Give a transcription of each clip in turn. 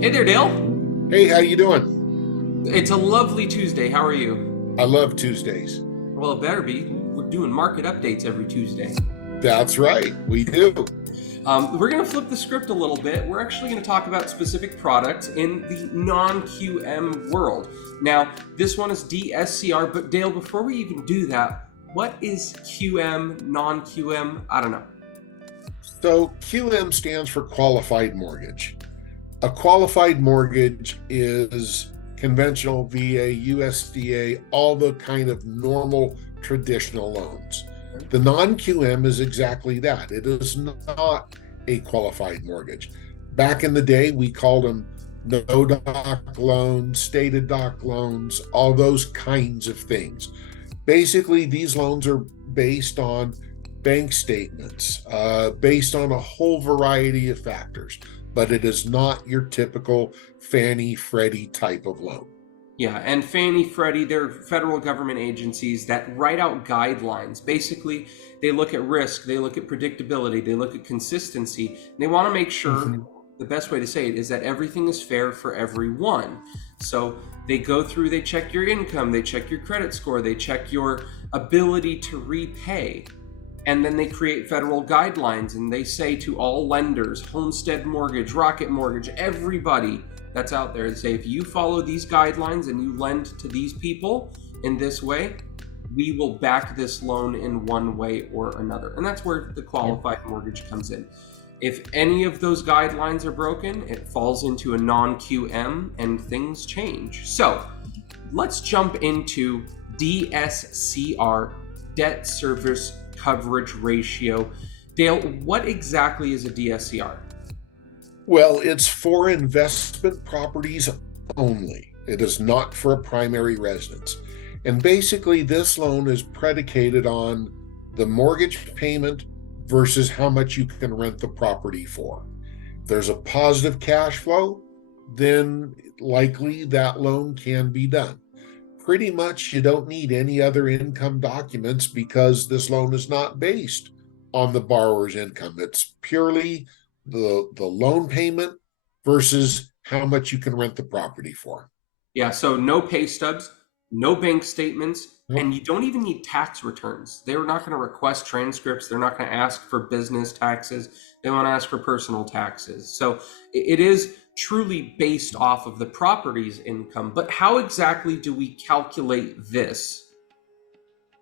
Hey there, Dale. Hey, how you doing? It's a lovely Tuesday. How are you? I love Tuesdays. Well, it better be. We're doing market updates every Tuesday. That's right, we do. We're going to flip the script a little bit. We're actually going to talk about specific products in the non-QM world. Now, this one is DSCR, but Dale, before we even do that, what is QM, non-QM? I don't know. So QM stands for qualified mortgage. A qualified mortgage is conventional VA, USDA, all the kind of normal traditional loans. The non-QM is exactly that. It is not a qualified mortgage. Back in the day, we called them no-doc loans, stated doc loans, all those kinds of things. Basically, these loans are based on bank statements, based on a whole variety of factors, but it is not your typical Fannie Freddie type of loan. Yeah, and Fannie, Freddie, they're federal government agencies that write out guidelines. Basically, they look at risk, they look at predictability, they look at consistency. And they want to make sure, the best way to say it is that everything is fair for everyone. So they go through, they check your income, they check your credit score, they check your ability to repay. And then they create federal guidelines and they say to all lenders, Homestead Mortgage, Rocket Mortgage, everybody that's out there, they say, if you follow these guidelines and you lend to these people in this way, we will back this loan in one way or another. And that's where the qualified mortgage comes in. If any of those guidelines are broken, it falls into a non-QM and things change. So let's jump into DSCR, debt service coverage ratio. Dale, what exactly is a DSCR? Well, it's for investment properties only. It is not for a primary residence. And basically, this loan is predicated on the mortgage payment versus how much you can rent the property for. If there's a positive cash flow, then likely that loan can be done. Pretty much you don't need any other income documents because this loan is not based on the borrower's income. It's purely the loan payment versus how much you can rent the property for. Yeah, so no pay stubs, no bank statements, Nope. and you don't even need tax returns. They're not going to request transcripts. They're not going to ask for business taxes. They want to ask for personal taxes. So it is truly based off of the property's income. But how exactly do we calculate this?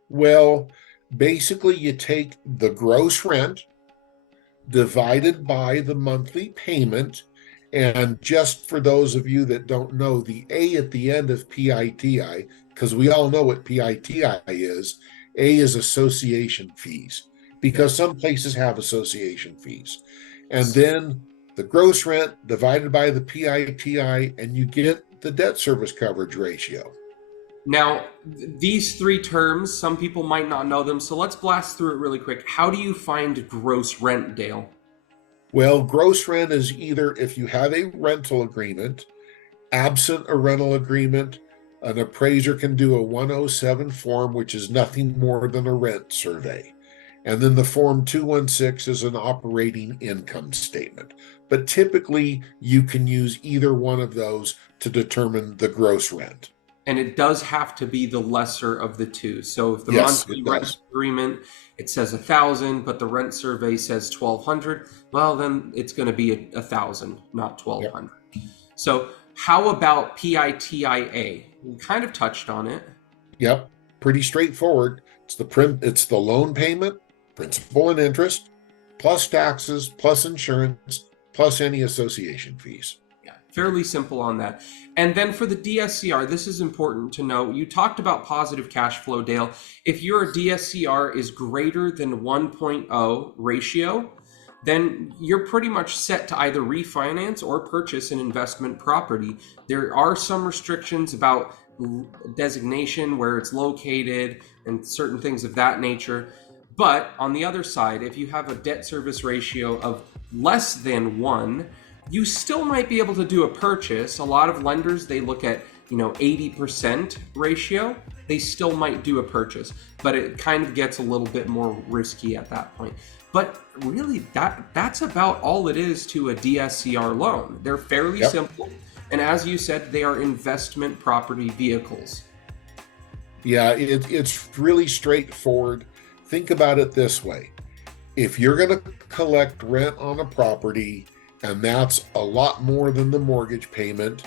Well, basically you take the gross rent divided by the monthly payment. And just for those of you that don't know, the A at the end of PITI, because we all know what PITI is, A is association fees, because some places have association fees. And then the gross rent divided by the PITI, and you get the debt service coverage ratio. Now, these three terms, some people might not know them, so let's blast through it really quick. How do you find gross rent, Dale? Well, gross rent is either if you have a rental agreement, absent a rental agreement, an appraiser can do a 107 form, which is nothing more than a rent survey. And then the form 216 is an operating income statement. But typically, you can use either one of those to determine the gross rent. And it does have to be the lesser of the two. So if the Yes, monthly it rent does. agreement, it says 1,000, but the rent survey says 1,200, well, then it's going to be 1,000, not 1,200. Yep. So how about PITIA? We kind of touched on it. Yep, pretty straightforward. It's the loan payment, principal and interest, plus taxes, plus insurance, plus any association fees. Yeah, fairly simple on that. And then for the DSCR, this is important to know. You talked about positive cash flow, Dale. If your DSCR is greater than 1.0 ratio, then you're pretty much set to either refinance or purchase an investment property. There are some restrictions about designation, where it's located, and certain things of that nature. But on the other side, if you have a debt service ratio of less than 1, you still might be able to do a purchase. A lot of lenders, they look at 80% ratio. they still might do a purchase, but it kind of gets a little bit more risky at that point. But really, that's about all it is to a DSCR loan. They're fairly simple. And as you said, they are investment property vehicles. Yeah, it's really straightforward. Think about it this way. If you're going to collect rent on a property, and that's a lot more than the mortgage payment,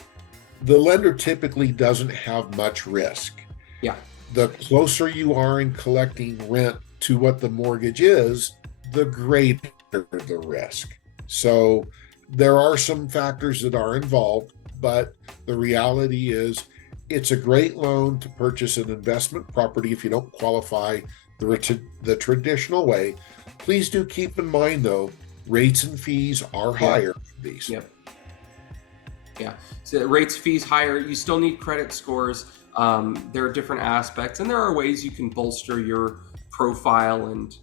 the lender typically doesn't have much risk. Yeah. The closer you are in collecting rent to what the mortgage is, the greater the risk. So there are some factors that are involved, but the reality is it's a great loan to purchase an investment property if you don't qualify the traditional way. Please do keep in mind, though, rates and fees are higher for these. Yep. Yeah. So rates, fees higher. You still need credit scores. There are different aspects, and there are ways you can bolster your profile and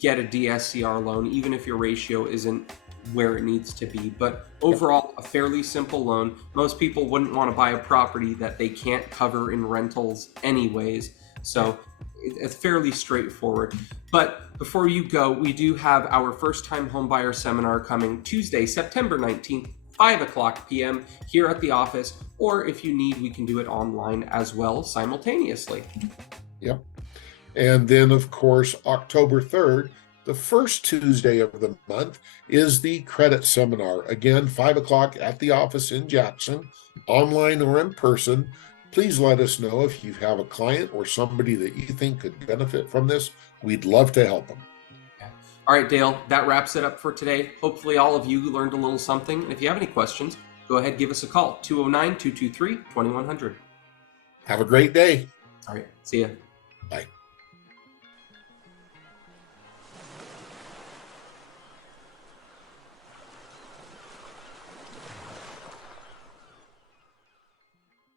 get a DSCR loan, even if your ratio isn't where it needs to be. But overall, a fairly simple loan. Most people wouldn't want to buy a property that they can't cover in rentals anyways. So it's fairly straightforward. But before you go, we do have our first-time homebuyer seminar coming Tuesday, September 19th, 5 p.m. here at the office, or if you need, we can do it online as well simultaneously. Yep. And then, of course, October 3rd, the first Tuesday of the month, is the credit seminar. Again, 5 at the office in Jackson, online or in person. Please let us know if you have a client or somebody that you think could benefit from this. We'd love to help them. All right, Dale, that wraps it up for today. Hopefully all of you learned a little something. And if you have any questions, go ahead, give us a call, 209-223-2100. Have a great day. All right, see ya.